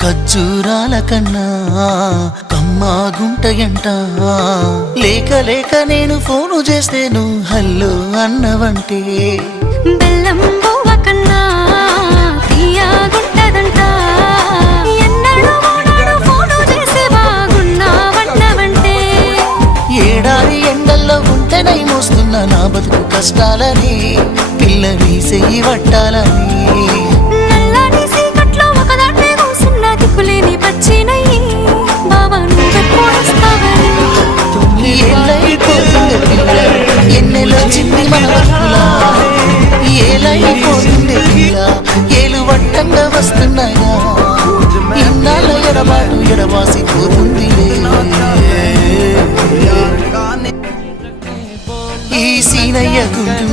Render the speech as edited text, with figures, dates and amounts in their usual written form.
ఖర్జూరాల కన్నా కమ్మాగుంటయంట లేక లేక నేను ఫోను చేస్తే నువ్వు హల్లో అన్నవంటే బెల్లం బువ్వ కన్నా తీయగుంటదంట ఎన్నడూ ఓనాడు ఫోను చేసి బాగున్నావన్నవంటే ఏడాది ఎండల్లో ఉంటేనై మోస్తున్నా నా బతుకు కష్టాలని పిల్లని చెయ్యి పట్టాలని నల్లని సీకట్లో ఒకదాన్నే కూసున్న దిక్కులేని పచ్చినయ్యి బావా నువ్వెప్పుడొస్తావని ఏళ్ళైపోతుంది పిల్ల ఎన్నెలొచ్చింది మన బతుకులా ఏలైపోతుంది పిల్ల ఏలు వట్టంగా వస్తున్నాయా ఇన్నాళ్ళ ఎడబాటు ఎడవాసిపోతుంది ఈ సీనయ్య గుండు